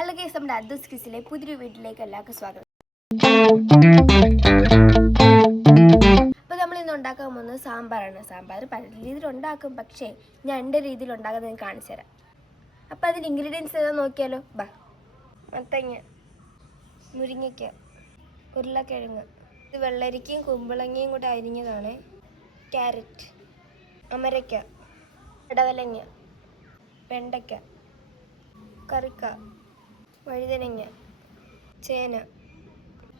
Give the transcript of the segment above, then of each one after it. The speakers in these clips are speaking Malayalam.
ഹലോ ഗൈസ്, നമ്മുടെ അദ്ദൂസ് കിസിലെ പുതിയൊരു വീട്ടിലേക്ക് എല്ലാവർക്കും സ്വാഗതം. അപ്പോൾ നമ്മൾ ഇന്ന് ഉണ്ടാക്കാൻ പോകുന്നത് സാമ്പാറാണ്. സാമ്പാർ പല രീതിയിൽ ഉണ്ടാക്കും, പക്ഷേ ഞാൻ എൻ്റെ രീതിയിൽ ഉണ്ടാക്കുന്നത് ഞാൻ കാണിച്ചു തരാം. അപ്പോൾ അതിന് ഇൻഗ്രീഡിയൻസ് ഏതാ നോക്കിയാലോ? മത്തങ്ങ, മുരിങ്ങയ്ക്ക, ഉരുളക്കിഴങ്ങ്, ഇത് വെള്ളരിക്കയും കുമ്പളങ്ങയും കൂടെ അരിഞ്ഞതാണ്, ക്യാരറ്റ്, അമരയ്ക്ക, പടവലങ്ങ, വെണ്ടയ്ക്ക, കറിക്ക, വഴുതനങ്ങ, ചേന,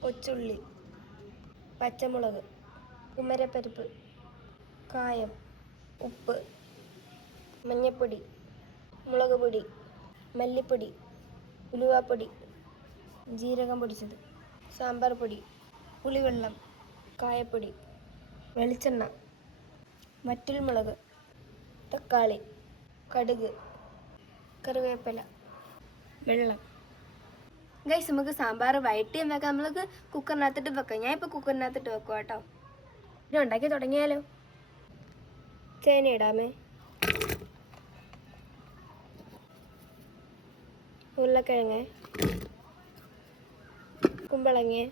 കൊച്ചുള്ളി, പച്ചമുളക്, കുമരപ്പരിപ്പ്, കായം, ഉപ്പ്, മഞ്ഞൾപ്പൊടി, മുളക് പൊടി, മല്ലിപ്പൊടി, ഉലുവാപ്പൊടി, ജീരകം പൊടിച്ചത്, സാമ്പാർ പൊടി, പുളിവെള്ളം, കായപ്പൊടി, വെളിച്ചെണ്ണ, വറ്റൽമുളക്, തക്കാളി, കടുക്, കറിവേപ്പില, വെള്ളം. ഗൈസ്, നമുക്ക് സാമ്പാർ വയറ്റി വെക്കാം. നമ്മൾക്ക് കുക്കറിനകത്തിട്ട് വെക്കാം. ഞാൻ ഇപ്പോൾ കുക്കറിനകത്തിട്ട് വെക്കുക കേട്ടോ. ഇത് ഉണ്ടാക്കി തുടങ്ങിയാലോ? ചേന ഇടാമേ, ഉരുളക്കിഴങ്ങ്, കുമ്പളങ്ങ,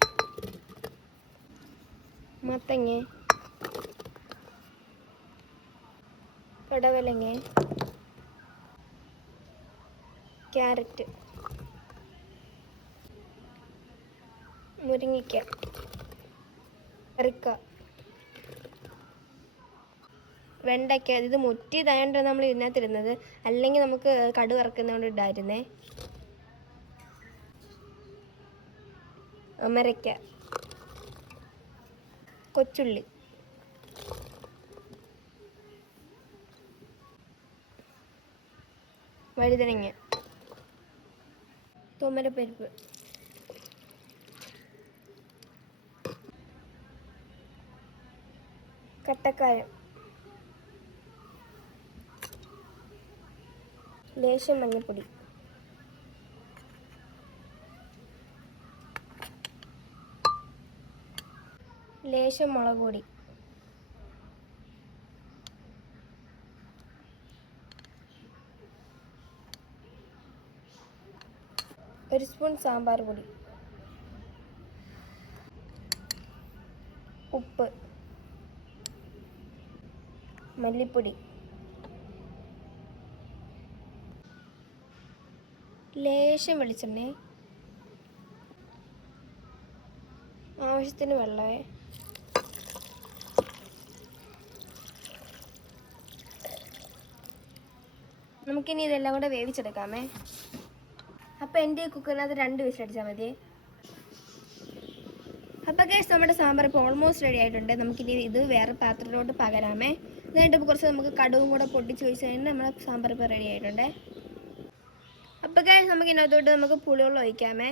മത്തങ്ങ, പടവലങ്ങ, ക്യാരറ്റ്, മുരിങ്ങയ്ക്ക, കറിക്ക, വെണ്ടയ്ക്ക. ഇത് മുറ്റിയതായതുകൊണ്ട് നമ്മൾ ഇതിനകത്തിരുന്നത്, അല്ലെങ്കിൽ നമുക്ക് കടു വറക്കുന്നതുകൊണ്ട് ഇടായിരുന്നേ. അമരയ്ക്ക, കൊച്ചുള്ളി, വഴുതനങ്ങ, തുമരപ്പരിപ്പ്, കട്ടക്കായം, ലേശം മഞ്ഞൾപ്പൊടി, ലേശം മുളക് പൊടി, ഒരു സ്പൂൺ സാമ്പാർ പൊടി, ഉപ്പ്, മല്ലിപ്പൊടി, ലേശം വെളിച്ചെണ്ണ, ആവശ്യത്തിന് വെള്ളമേ. നമുക്കിനി ഇതെല്ലാം കൂടെ വേവിച്ചെടുക്കാമേ. അപ്പോൾ എൻ്റെ കുക്കറിനകത്ത് 2 വിസിലടിച്ചാൽ മതി. അപ്പോൾ ഗൈസ്, നമ്മുടെ സാമ്പാർ ഇപ്പോൾ ഓൾമോസ്റ്റ് റെഡി ആയിട്ടുണ്ട്. നമുക്കിനി ഇത് വേറെ പാത്രത്തിലോട്ട് പകരാമേ. എന്നിട്ട് കുറച്ച് നമുക്ക് കടുവും കൂടെ പൊട്ടിച്ച് വെച്ച് കഴിഞ്ഞാൽ നമ്മുടെ സാമ്പാർ ഇപ്പോൾ റെഡി ആയിട്ടുണ്ട്. അപ്പോൾ ഗൈസ്, നമുക്ക് ഇതിനകത്തോട്ട് നമുക്ക് പുളിവെള്ളം ഒഴിക്കാമേ.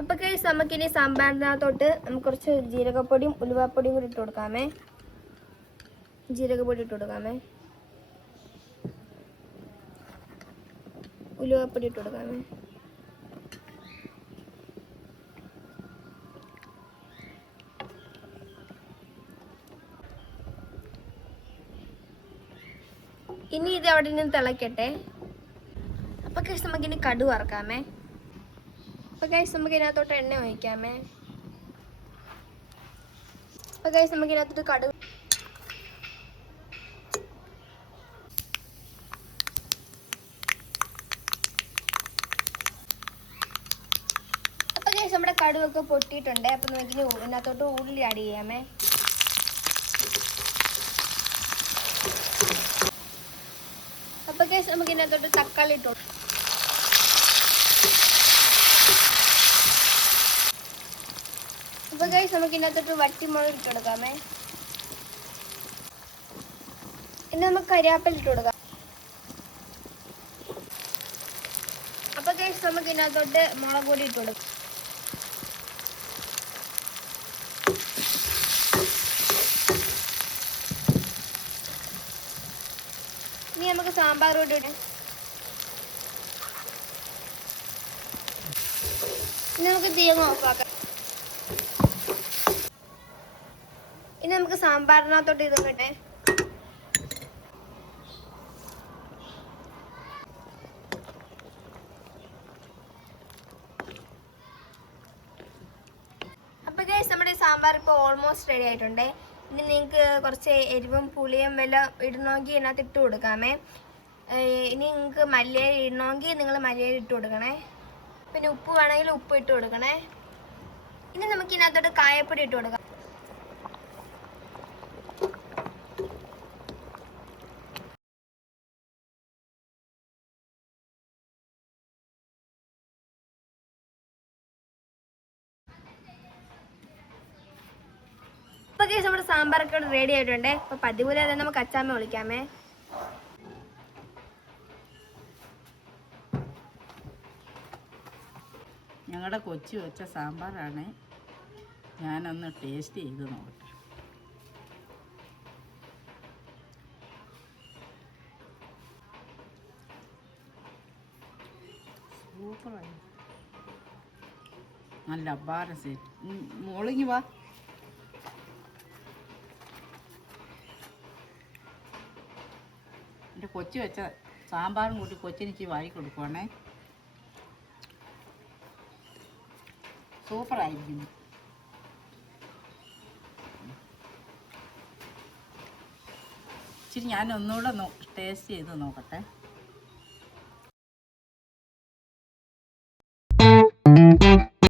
അപ്പോൾ ഗൈസ്, നമുക്കിനി സാമ്പാറിനകത്തോട്ട് നമുക്ക് കുറച്ച് ജീരകപ്പൊടിയും ഉലുവാപ്പൊടിയും കൂടി ഇട്ട് കൊടുക്കാമേ. ജീരകപ്പൊടി ഇട്ട് കൊടുക്കാമേ, ഉലുവാപ്പൊടി ഇട്ട് കൊടുക്കാമേ. ഇനി ഇത് അവിടെ നിന്ന് തിളക്കട്ടെ. അപ്പോൾ ഗൈസ്, നമുക്കിനി കടു വറക്കാമേ. അപ്പോൾ ഗൈസ്, നമുക്ക് ഇതിനകത്തോട്ട് എണ്ണ ഒഴിക്കാമേ. അപ്പോൾ ഗൈസ്, നമുക്ക് ഇതിനകത്തോട്ട് കടു നമ്മുടെ കടുവൊക്കെ പൊട്ടിയിട്ടുണ്ട്. അപ്പം നമുക്കിനി ഇതിനകത്തോട്ട് ഉള്ളി ആഡ് ചെയ്യാമേ. അപ്പം ഗൈസ്, നമുക്ക് ഇതിനകത്തോട്ട് തക്കാളി ഇട്ടു. അപ്പം ഗൈസ്, നമുക്ക് ഇതിനകത്തോട്ട് വട്ടിമുളക് ഇട്ട് കൊടുക്കാമേ. ഇനി നമുക്ക് കരിയാപ്പില ഇട്ട് കൊടുക്കാം. അപ്പം ഗൈസ്, നമുക്ക് ഇതിനകത്തോട്ട് മുളക് പൊടി ഇട്ട് കൊടുക്കാം. ഇനി നമുക്ക് സാമ്പാർ പൊടി ഇടാം. ഇനി നമുക്ക് തീ ഓഫാക്കാം. ഇനി നമുക്ക് സാമ്പാറിനകത്തോട്ട് ഇതും കിട്ടെ. സാമ്പാർ ഇപ്പോൾ ഓൾമോസ്റ്റ് റെഡി ആയിട്ടുണ്ട്. ഇനി നിങ്ങൾക്ക് കുറച്ച് എരിവും പുളിയും വല്ല ഇടണമെങ്കിൽ ഇതിനകത്ത് ഇട്ട് കൊടുക്കാമേ. ഇനി നിങ്ങൾക്ക് മല്ലിയില ഇടണമെങ്കിൽ നിങ്ങൾ മല്ലിയില ഇട്ട് കൊടുക്കണേ. പിന്നെ ഉപ്പ് വേണമെങ്കിൽ ഉപ്പ് ഇട്ട് കൊടുക്കണേ. ഇനി നമുക്ക് ഇതിനകത്തോട്ട് കായപ്പൊടി ഇട്ട് കൊടുക്കാം. ഇപ്പോൾ നമ്മുടെ സാമ്പാറൊക്കെ റെഡി ആയിട്ടുണ്ട്. അപ്പോൾ പതിപോലെ തന്നെ നമുക്ക് അച്ചാമ്മ വിളിക്കാമേ. ഞങ്ങളുടെ കൊച്ചി വെച്ച സാമ്പാറാണ്. ഞാനൊന്ന് ടേസ്റ്റ് ചെയ്ത് നോക്കട്ടെ. സൂപ്പറായി, നല്ല അപാര സെറ്റ്. മോളിങ്ങി വാ. എൻ്റെ കൊച്ചി വെച്ച സാമ്പാറും കൂട്ടി കൊച്ചിനിച്ച് വാരി കൊടുക്കുവാണേ. സൂപ്പറായിരിക്കുന്നു. ഇച്ചിരി ഞാൻ ഒന്നുകൂടെ ടേസ്റ്റ് ചെയ്ത് നോക്കട്ടെ.